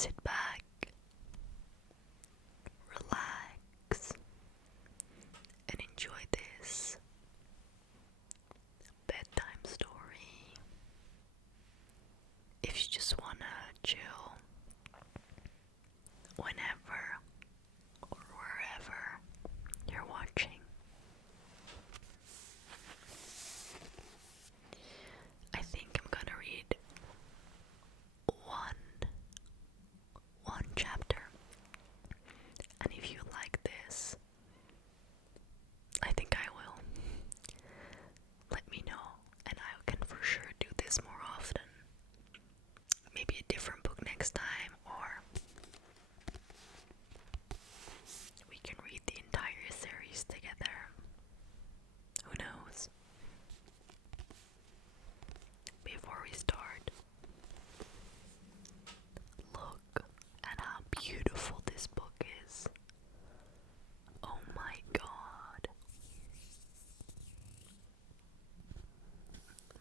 sit back, relax, and enjoy this bedtime story. If you just wanna chill whenever or wherever you're watching. I think I'm gonna read one chapter, and if you like this, I think I will. Let me know, and I can for sure do this more often. Maybe a different book next time, or we can read the entire series together. Who knows? Before we start, look at how beautiful this book is. Oh my god.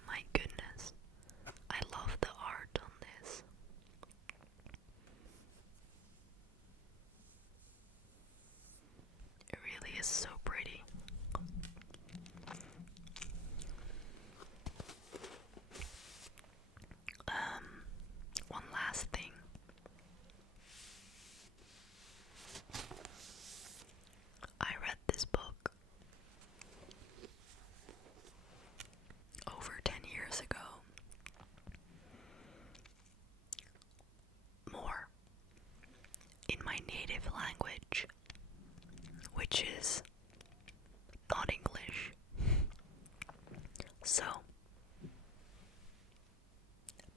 My goodness. I love the art on this. It really is so pretty. One last thing. I read this book over 10 years ago. More. In my native language, which is not English. So,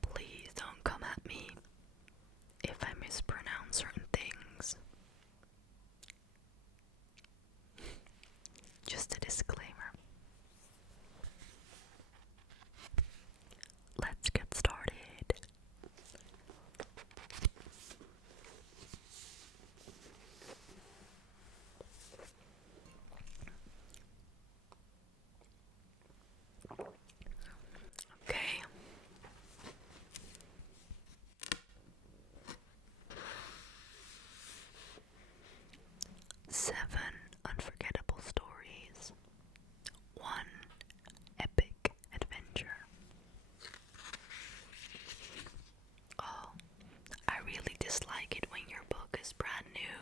please don't come at me if I mispronounce certain things. Just a disclaimer. Let's get started. Okay. Seven unforgettable stories. One epic adventure. Oh, I really dislike it when your book is brand new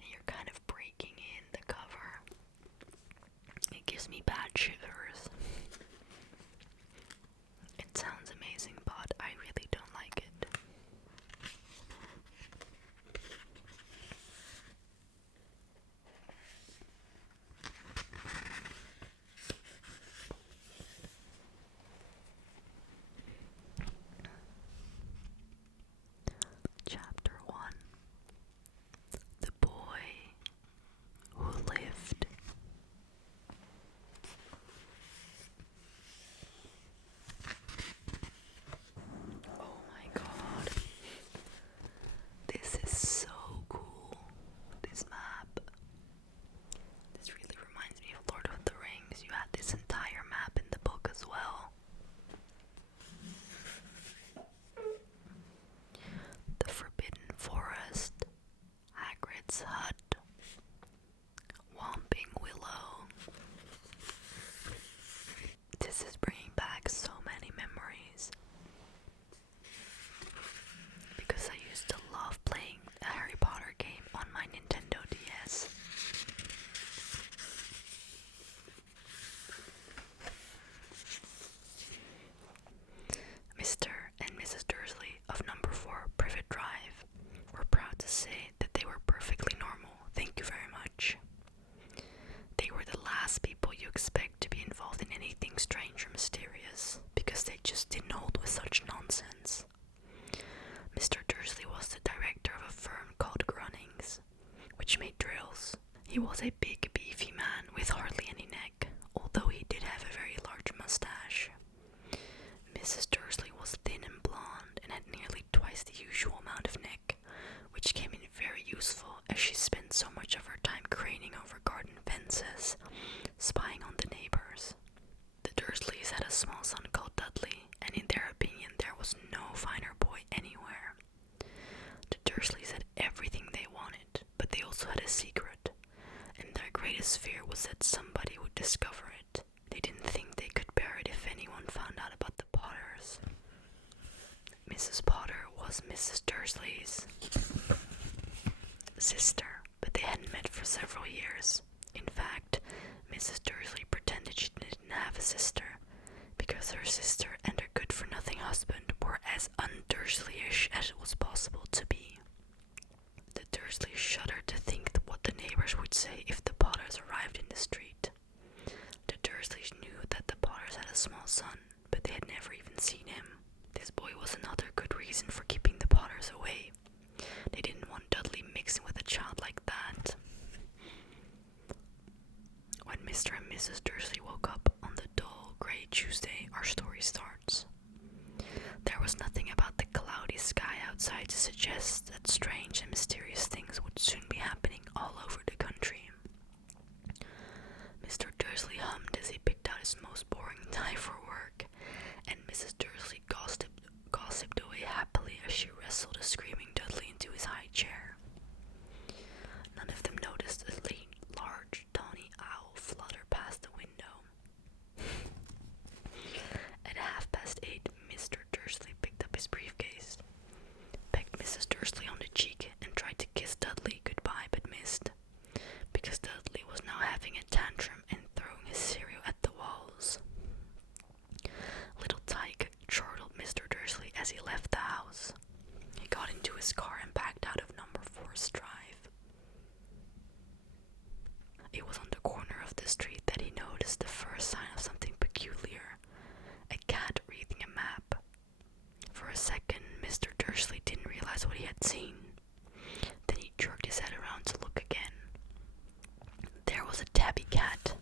and you're kind of breaking in the cover. It gives me bad shivers. It sounds amazing, but I really don't like it. Chapter 1. The boy who lived. Oh my god. This is so cool. This map. This really reminds me of Lord of the Rings. You had this entire map in the book as well. The Forbidden Forest, Hagrid's hut, Whomping Willow. This is bringing back so many memories. Because I used to love playing the Harry Potter game on my Nintendo DS. Mr. and Mrs. Dursley of number 4 Privet Drive were proud to say that they were perfectly normal. Thank you very much. They were the last people you expect to be involved in anything strange or mysterious, because they just didn't hold with such nonsense. Mr. Dursley was the director of a firm called Grunnings, which made drills. He was a big, beefy man with hardly any neck, although he did have a very large mustache. Mrs. Dursley was thin and blonde and had nearly twice the usual amount of neck, which came in very useful as she spent so much of her time craning over garden fences, spying on the neighbors. The Dursleys had a small son called Dudley, and in their opinion there was no finer boy anywhere. discover it. They didn't think they could bear it if anyone found out about the Potters. Mrs. Potter was Mrs. Dursley's sister, but they hadn't met for several years. In fact, Mrs. Dursley pretended she didn't have a sister, because her sister and her good-for-nothing husband were as un-Dursleyish as it was possible to be. The Dursleys shuddered to think what the neighbors would say if the Potters arrived in the street. The Dursleys knew that the Potters had a small son, but they had never even seen him. This boy was another good reason for keeping the Potters away. They didn't want Dudley mixing with a child like that. When Mr. and Mrs. Dursley woke up on the dull, grey Tuesday, our story starts. There was nothing about the cloudy sky outside to suggest that strange and mysterious things would soon be happening all over the country. Mr. Dursley hummed as he picked out his most boring tie for work, and Mrs. Dursley gossiped away happily as she wrestled a screaming Dudley into his high chair. None of them noticed a large, tawny owl flutter past the window. At 8:30, Mr. Dursley picked up his briefcase, pecked Mrs. Dursley on the cheek, and tried to kiss Dudley goodbye but missed, because Dudley was now having a tantrum and throwing his cereal at the walls. Little Tyke chortled Mr. Dursley as he left the house. He got into his car and backed out of number 4's drive. It was on the corner of the street that he noticed the first sign of something peculiar, a cat reading a map. For a second, Mr. Dursley didn't realize what he had seen. Then he jerked his head around to look again. There was a tabby cat,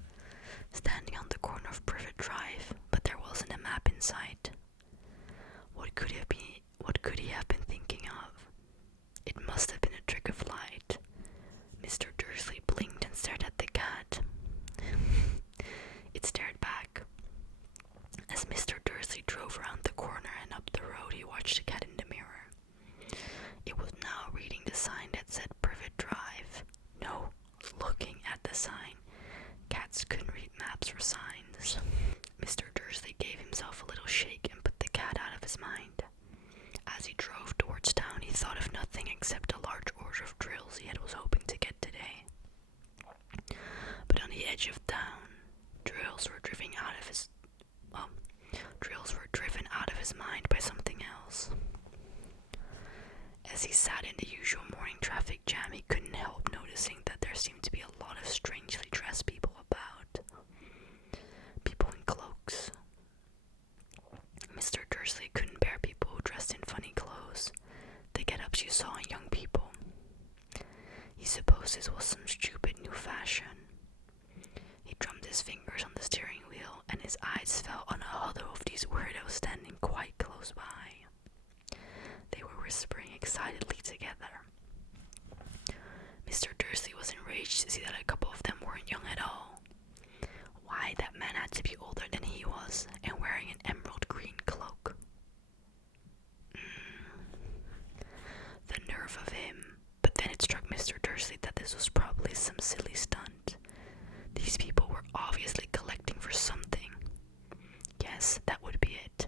standing on the corner of Privet Drive, but there wasn't a map in sight. What could he have been thinking of? It must have been a trick of light. Mr. Dursley blinked and stared at the cat. It stared back. As Mr. Dursley drove around the corner and up the road, he watched the cat in the mirror. It was now reading the sign that said Privet Drive. No, looking at the sign. Cats couldn't read maps or signs. Mr. Dursley gave himself a little shake and put the cat out of his mind. As he drove towards town, he thought of nothing except a large order of drills he was hoping to get today. But on the edge of town, drills were driven out of his mind by something else. As he sat in the usual morning traffic jam, he couldn't help noticing that there seemed to be a lot of strangely dressed people about. People in cloaks. Mr. Dursley couldn't bear people who dressed in funny clothes, the get-ups you saw in young people. He supposed this was some stupid new fashion. He drummed his fingers on the steering wheel, and his eyes fell on a huddle of these weirdos standing quite close by. They were whispering excitedly together. Mr. Dursley was enraged to see that a couple of them weren't young at all. Why, that man had to be older than he was, and wearing an emerald green cloak. The nerve of him. But then it struck Mr. Dursley that this was probably some silly stunt. These people were obviously collecting for something. Yes, that would be it.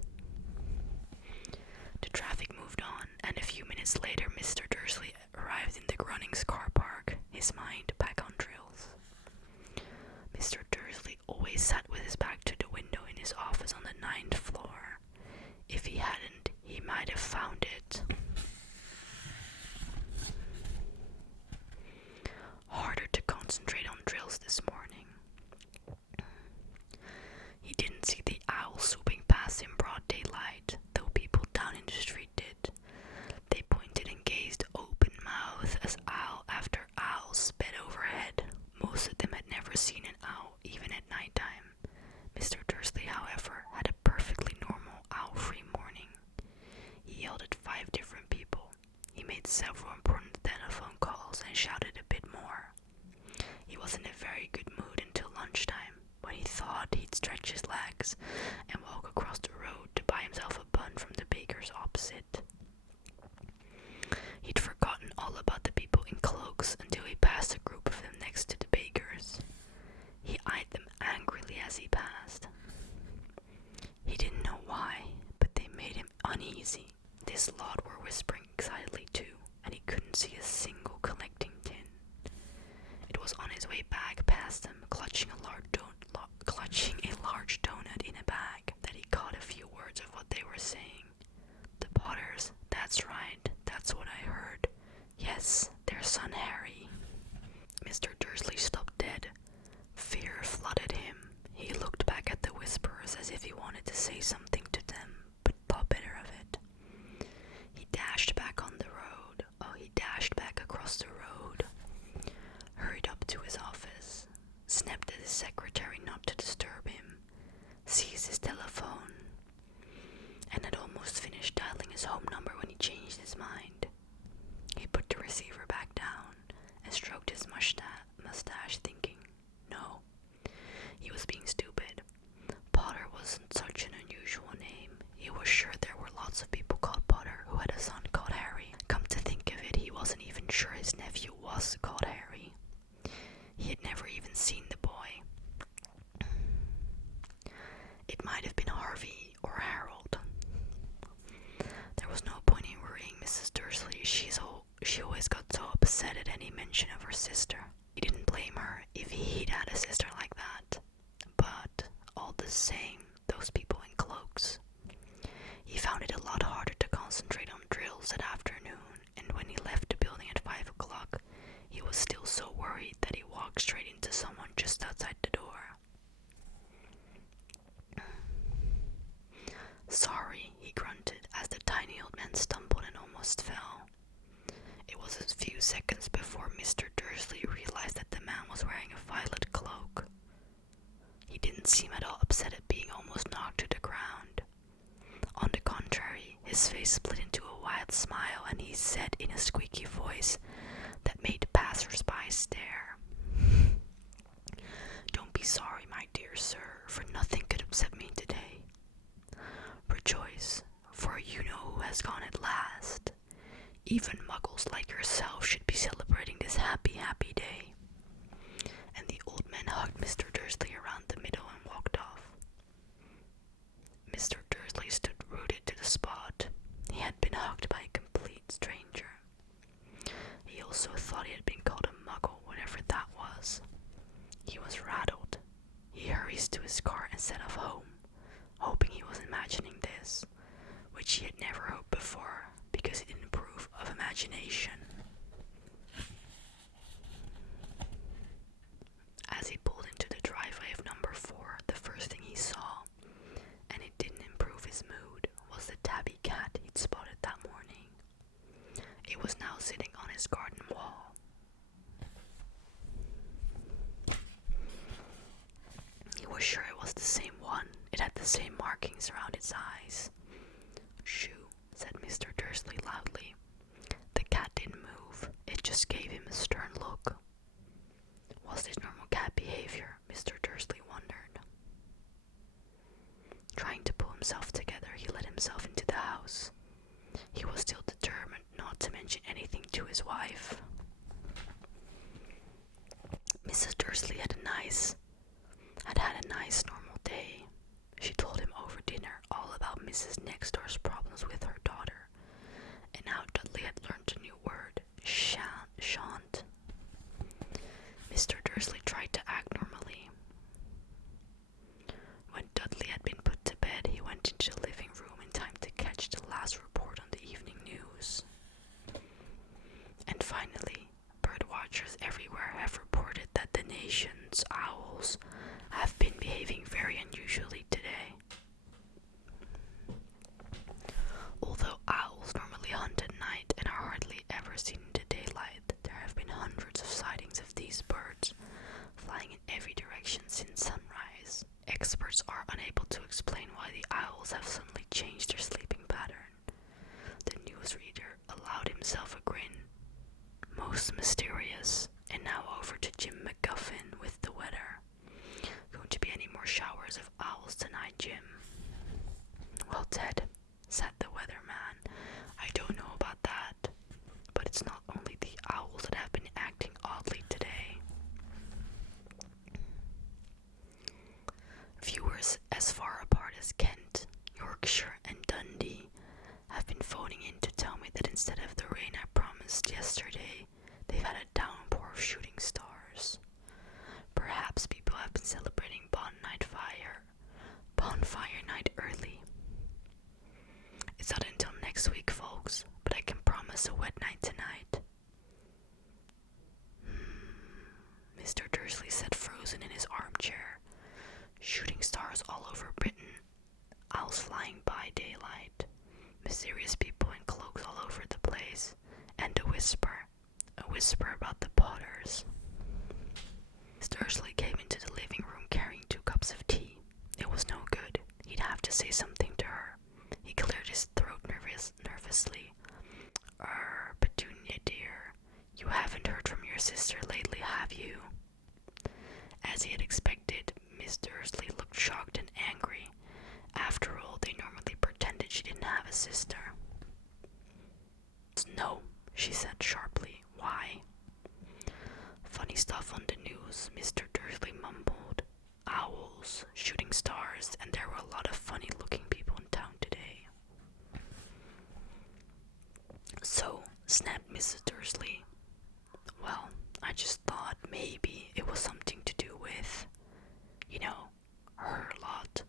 The traffic moved on, and a few minutes later Mr. Dursley arrived in the Grunnings car park, his mind back on drills. Mr. Dursley always sat with his back to the window in his office on the 9th floor. If he hadn't, he might have found it. Harder to concentrate on drills this morning. He didn't see the owl swooping past in broad daylight, though people down in the street did. They pointed and gazed open-mouthed as owl after owl sped overhead. Most of them had never seen an owl, even at nighttime. Mr. Dursley, however, had a perfectly normal owl-free morning. He yelled at 5 different people. He made several important telephone calls and shouted a bit more. He was in a very good mood until lunchtime, when he thought he'd stretch his legs and walk across the road to buy himself a bun from the baker's opposite. He'd forgotten all about the people in cloaks until he passed a group of them next to the baker's. He eyed them angrily uneasy. This lot were whispering excitedly too, and he couldn't see a single collecting tin. It was on his way back past them, clutching a large donut in a bag, that he caught a few words of what they were saying. The Potters, that's right, that's what I heard. Yes, their son Harry. Mr. Dursley stopped dead. Fear flooded him. He looked back at the whisperers as if he wanted to say something to them, but thought better of it. He dashed back on the road. He dashed back across the road, hurried up to his office, snapped at his secretary not to disturb him, seized his telephone, and had almost finished dialing his home number when he changed his mind. He put the receiver back down and stroked his mustache, thinking, no, he was being stupid. Potter wasn't such an unusual name. He was sure there were lots of people called Potter who had a son called Harry. Come to think of it, he wasn't even sure his nephew was called Harry. He had never even seen the boy. It might have been Harvey or Harold. There was no point in worrying Mrs. Dursley. She always got so upset at any mention of her sister. He didn't blame her if he'd had a sister like that. But all the same, those people in cloaks. He found it a lot harder to concentrate on drills that afternoon, and when he left the building at 5 o'clock, he was still so worried that he walked straight into someone just outside the door. Sorry, he grunted as the tiny old man stumbled and almost fell. It was a few seconds before Mr. Dursley realized that the man was wearing a violet cloak. He didn't seem at all upset at being almost knocked to the ground. On the contrary, his face split into a wide smile, and he said in a squeaky voice that made passers-by stare, "Don't be sorry, my dear sir, for nothing could upset me today. Rejoice, for you know who has gone at last. Even muggles like yourself should be celebrating this happy, happy day." And the old man hugged Mr. Dursley around the middle and walked off. Mr. Dursley stood rooted to the spot. He had been hugged by a complete stranger. He also thought he had been called a muggle, whatever that was. He was rattled. He hurries to his car and set off home, hoping he was imagining this, which he had never hoped before, because it didn't prove of imagination. As he pulled into the driveway of number 4, the first thing he saw, and it didn't improve his mood, was the tabby cat he'd spotted that morning. It was now sitting on his garden wall. He was sure it was the same one. It had the same markings around its eyes. "Shoo," said Mr. Dursley loudly. The cat didn't move. It just gave him a stern look. Was this normal cat behavior? Mr. Dursley wondered. Trying to pull himself together, he let himself into the house. He was still determined not to mention anything to his wife. Mrs. Dursley had had a nice normal day. She told him over dinner all about Mrs. Nextdoor's problems with her daughter, and how Dudley had learned a new word, shan't. Mr. Dursley tried to act normally. When Dudley had been put to bed, he went into the living room in time to catch the last report on the evening news. And finally, bird watchers everywhere have reported that the nation's owls have been behaving very instead of the rain I promised yesterday, they've had a downpour of shooting stars. Perhaps people have been celebrating bonfire night early. It's not until next week, folks, but I can promise a wet night tonight. Mr. Dursley sat frozen in his armchair. Shooting stars all over Britain, owls flying by daylight, mysterious people in cloaks all over the place, and a whisper about the Potters. Mr. Dursley came into the living room carrying 2 cups of tea. It was no good. He'd have to say something to her. He cleared his throat nervously. Petunia dear, you haven't heard from your sister lately, have you? As he had expected, Miss Dursley looked shocked and angry. After all, they normally pretended she didn't have a sister. No, she said sharply. Why? Funny stuff on the news, Mr. Dursley mumbled. Owls, shooting stars, and there were a lot of funny-looking people in town today. So, snapped Mrs. Dursley. Well, I just thought maybe it was something to do with, her lot.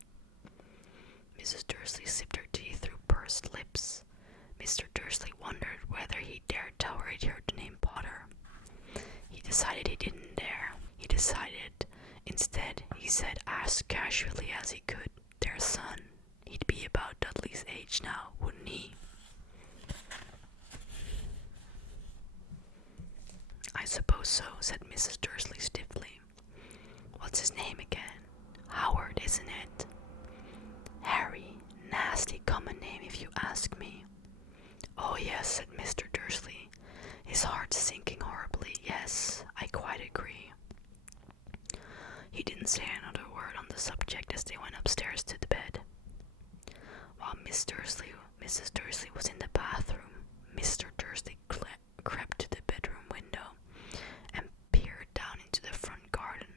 Mrs. Dursley sipped her tea through pursed lips. Mr. Dursley wondered whether he dared tell her he'd heard the name Potter. He decided he didn't dare. Instead, he said as casually as he could, their son. He'd be about Dudley's age now, wouldn't he? I suppose so, said Mrs. Dursley stiffly. What's his name again? Howard, isn't it? Harry. Nasty common name if you ask me. Oh yes, said Mr. Dursley. His heart's sinking horribly. Yes, I quite agree. He didn't say another word on the subject as they went upstairs to the bed. While Mrs. Dursley was in the bathroom, Mr. Dursley crept to the bedroom window and peered down into the front garden.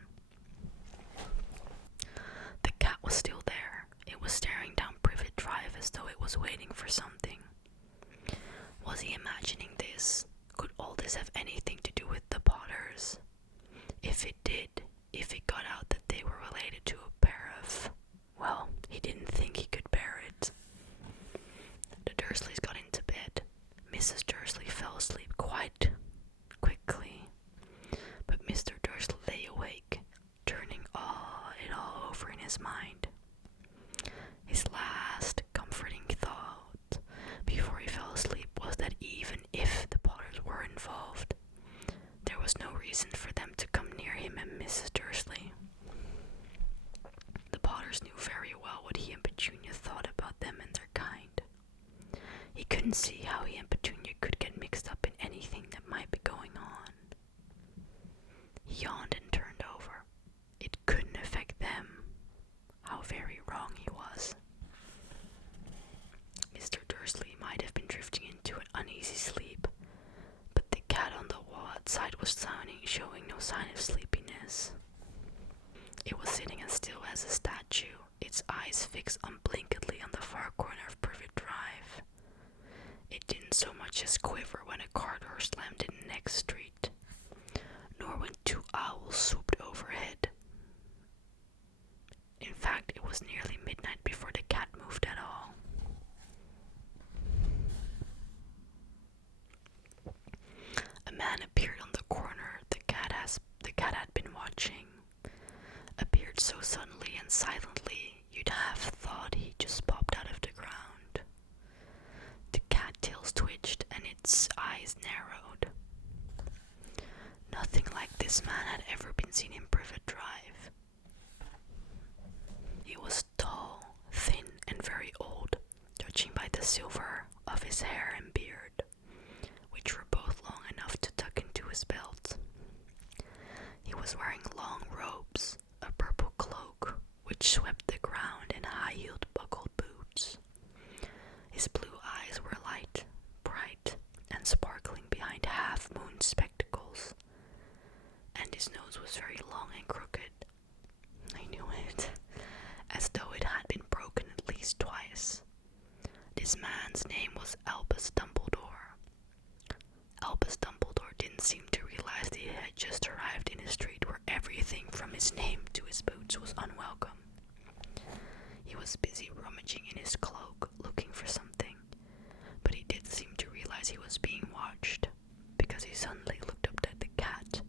The cat was still there. It was staring down Privet Drive as though it was waiting for something. Was he imagining this? Could all this have anything to do with the Potters? If it did, if it got out that they were related to a pair of... Well, he didn't think he could bear it. The Dursleys got into bed. Mrs. Dursley fell asleep quite quickly, but Mr. Dursley lay awake, turning it all over in his mind. His last comforting thought before he fell asleep was that even if the Potters were involved, there was no reason for them to come near him and Mrs. Dursley. The Potters knew very well what he and Petunia thought about them and their kind. He couldn't see how he and Petunia could get mixed up in anything that might be going on. He yawned and turned over. It couldn't affect them. How very wrong he was. Mr. Dursley might have been drifting into an uneasy sleep, but the cat on the wall outside was showing no sign of sleepiness. It was sitting as still as a statue, its eyes fixed unblinkingly on the far corner of Privet Drive. It didn't so much as quiver when a car door slammed in next street, nor when 2 owls swooped overhead. In fact, it was nearly midnight before the cat moved at all. A man appeared on the corner the cat had been watching. Appeared so suddenly and silently, you'd have thought he just popped out of the ground. The cat tails twitched and its eyes narrowed. Nothing like this man had ever been seen in Privet Drive. He was tall, thin, and very old, judging by the silver of his hair and beard, which were both long enough to tuck into his belt. He was wearing long robes, a purple cloak, which swept the ground, and high-heeled buckled boots. His blue eyes were light, bright, and sparkling behind half-moon spectacles, and his nose was very long and crooked. I knew it, as though it had been broken at least twice. This man's name was Albus Dumbledore. was busy rummaging in his cloak, looking for something, but he did seem to realize he was being watched, because he suddenly looked up at the cat,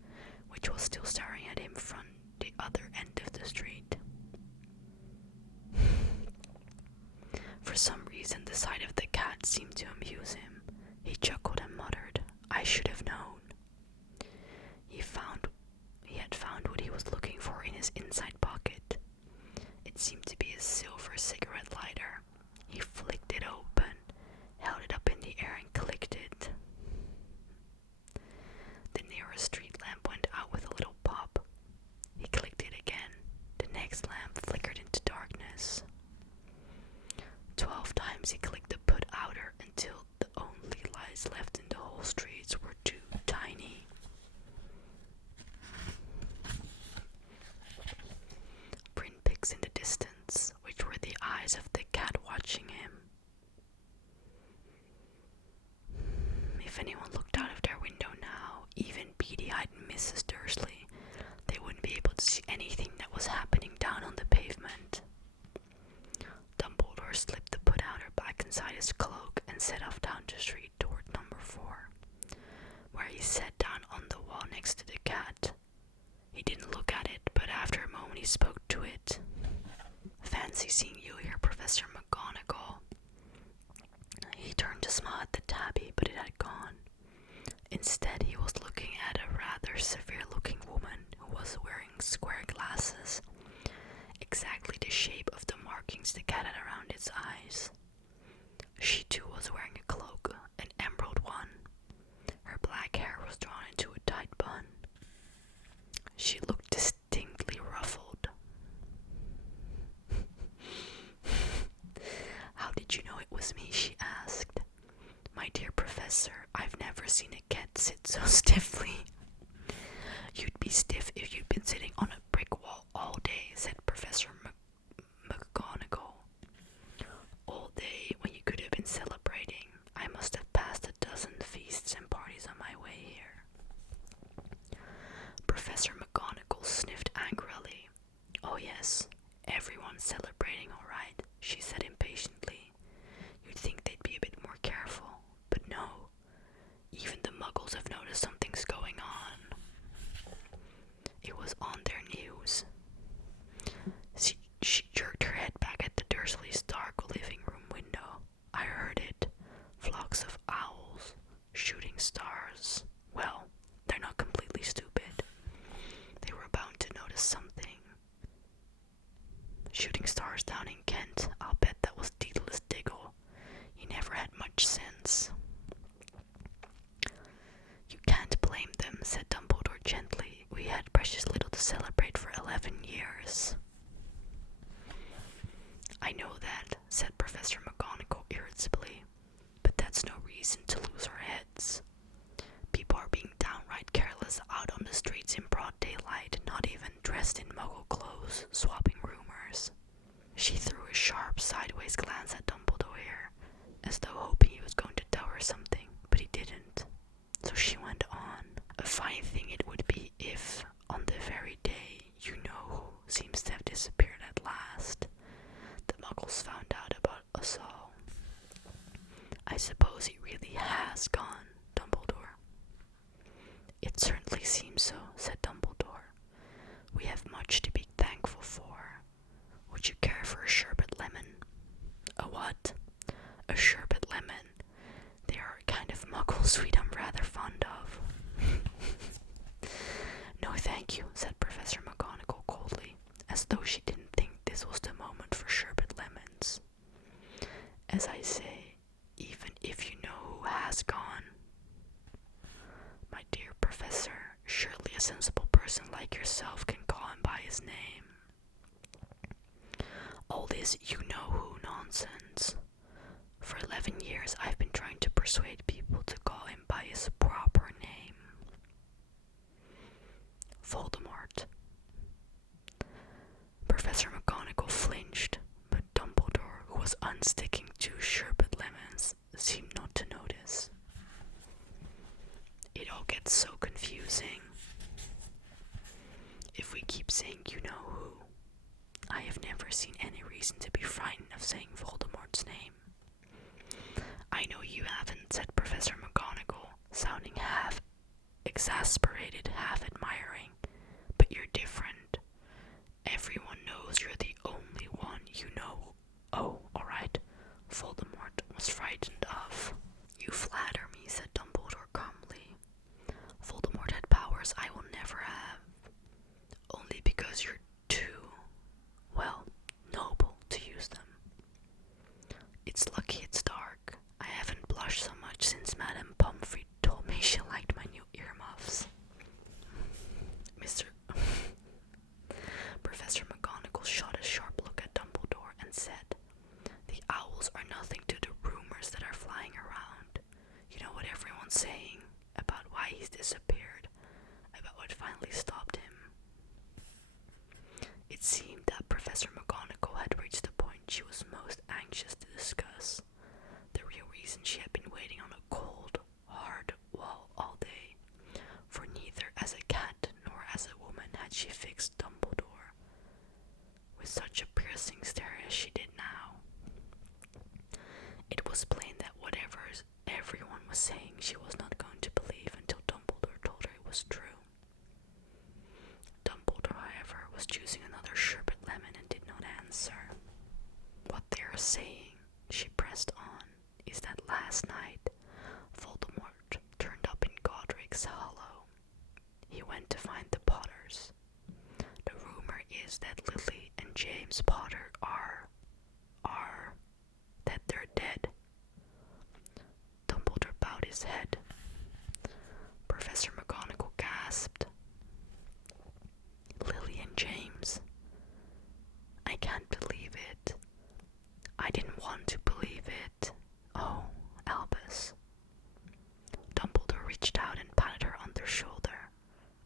which was still staring at him from the other end of the street. For some reason, the sight of the cat seemed to amuse him. He chuckled and muttered, "I should have known." He had found what he was looking for in his inside pocket. It seemed to be a silver cigarette lighter. He flicked it open, held it up in the air and clicked it. The nearest street lamp went out with a little pop. He clicked it again. The next lamp flickered into darkness. 12 times he clicked the put outer until the only lights left in the whole streets were two tiny pinpricks in the distance, which were the eyes of the cat watching him. If anyone looked out of their window now, even beady-eyed Mrs. Dursley, they wouldn't be able to see anything that was happening down on the pavement. Dumbledore slipped the put-outer back inside his cloak and set off down the street toward number 4, where he sat down on the wall next to the cat. He didn't look at it, but after a moment he spoke to it. "Fancy seeing you here, Professor McGonagall." He turned to smile at the tabby, but it had gone. Instead, he was looking at a rather severe-looking woman who was wearing square glasses, exactly the shape of the markings the cat had around its eyes. She too was wearing a cloak, an emerald one. Her black hair was drawn into a tight bun. She looked distinctly ruffled. "How did you know it was me?" she asked. "My dear Professor, I've never seen a cat sit so stiffly." "You'd be stiff if you'd been sitting on a brick wall all day," said Professor McGonagall. "All day, when you could have been celebrating. I must have passed a dozen feasts and parties on my way here." Professor McGonagall sniffed angrily. "Oh yes, everyone's celebrating all right," she said impatiently. "You'd think they'd be a bit more careful, but no. Even the Muggles have noticed something's going on. It was on their news." She jerked her head back at the Dursleys' dark living room window. "I heard it. Flocks of owls, shooting stars. Well, they're not completely stupid. They were bound to notice something. Shooting stars down in Kent, I'll bet that was Daedalus Diggle. He never had much sense." "You can't blame them," said Dumbledore gently. "We had precious little to celebrate for 11 years. "I know that," said Professor McGonagall irritably, "but that's no reason to lose our heads. People are being downright careless out on the streets in broad daylight, not even dressed in Muggle clothes, swapping rumors." She threw a sharp sideways glance at Dumbledore, as though hoping he was going to tell her something, but he didn't. So she went on. "A fine thing it would be if, on the very day you-know-who seems to have disappeared at last, the Muggles found out about us all." "I suppose he really has gone, Dumbledore." "It certainly seems so," said Dumbledore. "We have much to be thankful for. Would you care for a sherbet lemon?" "A what?" "A sherbet lemon. They are a kind of Muggle sweet I'm rather fond of." "No, thank you," said Professor McGonagall coldly, as though she didn't think this was the moment for sherbet lemons. "As I say, even if you know who has gone." "My dear Professor, surely a sensible person like yourself can call him by his name." "All this you-know-who nonsense. For 11 years I've been trying to persuade people to call him by his proper name. Voldemort." Professor McGonagall flinched, but Dumbledore, who was unsticking 2 sherbet lemons, seemed not to notice. "It all gets so confusing. If we keep saying you-know-who, I have never never seen any reason to be frightened of saying Voldemort's name. I know you haven't, said Professor McGonagall, sounding half exasperated, half admiring, but you're different. Everyone knows you're the only one you know. Oh, alright. Voldemort was frightened of. You flatter me, said Dumbledore calmly. Voldemort had powers I will never have. Only because you're too, well, noble to use them. It's lucky it's dark. I haven't blushed so much since Madame Pomfrey told me she liked my new earmuffs. Professor McGonagall shot a sharp look at Dumbledore and said, the owls are nothing to the rumors that are flying around. You know what everyone's saying about why he's disappeared, about what finally stopped him. It seemed that Professor McGonagall had reached the point she was most anxious to discuss, the real reason she had been waiting on a cold, hard wall all day, for neither as a cat nor as a woman had she fixed Dumbledore with such a piercing stare as she did now. It was plain that whatever everyone was saying she was not going to believe until Dumbledore told her it was true. Dumbledore, however, was choosing another sherbet lemon and did not answer. What they are saying, she pressed on, is that last night Voldemort turned up in Godric's Hollow. He went to find the Potters. The rumor is that Lily and James Potter that they're dead. Dumbledore bowed his head. Professor McGonagall gasped. Lily and James. I can't believe it. I didn't want to believe it. Oh, Albus. Dumbledore reached out and patted her on the shoulder.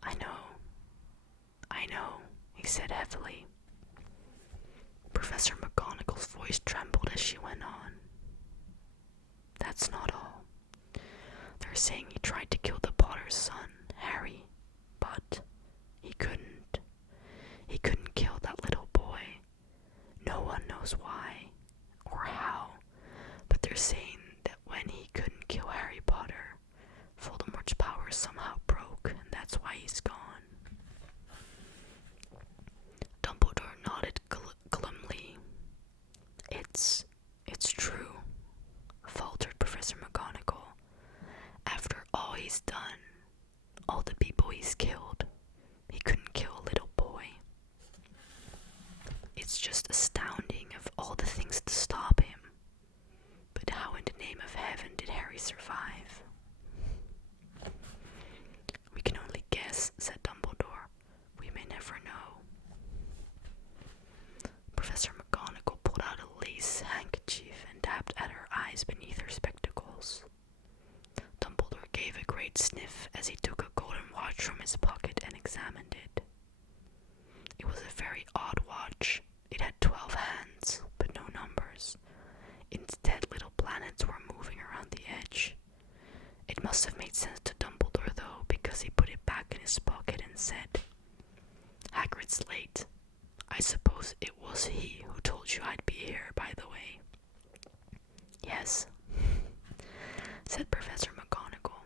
I know, he said heavily. Professor McGonagall's voice trembled as she went on. That's not all. They're saying he tried to kill the Potter's son, Harry, but he couldn't. He couldn't kill that little boy. No one knows why or how, but they're saying that when he couldn't kill Harry Potter, Voldemort's powers somehow broke, and that's why he's gone. Dumbledore nodded glumly. It's true, faltered Professor McGonagall. After all he's done, all the people he's killed, he couldn't kill a little boy. It's just astounding of all the things to stop him. But how in the name of heaven did Harry survive? We can only guess, said Dumbledore. We may never know. Professor McGonagall pulled out a lace handkerchief and dabbed at her eyes beneath her spectacles. Dumbledore gave a great sniff as he took a golden watch from his pocket and examined it. It was a very odd watch. It had 12 hands, but no numbers. Instead, little planets were moving around the edge. It must have made sense to Dumbledore, though, because he put it back in his pocket and said, Hagrid's late. I suppose it was he who told you I'd be here, by the way. Yes, said Professor McGonagall,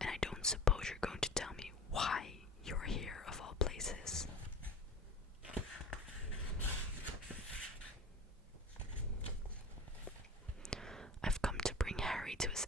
and I don't suppose you're going to tell me why you're here of all places. I've come to bring Harry to his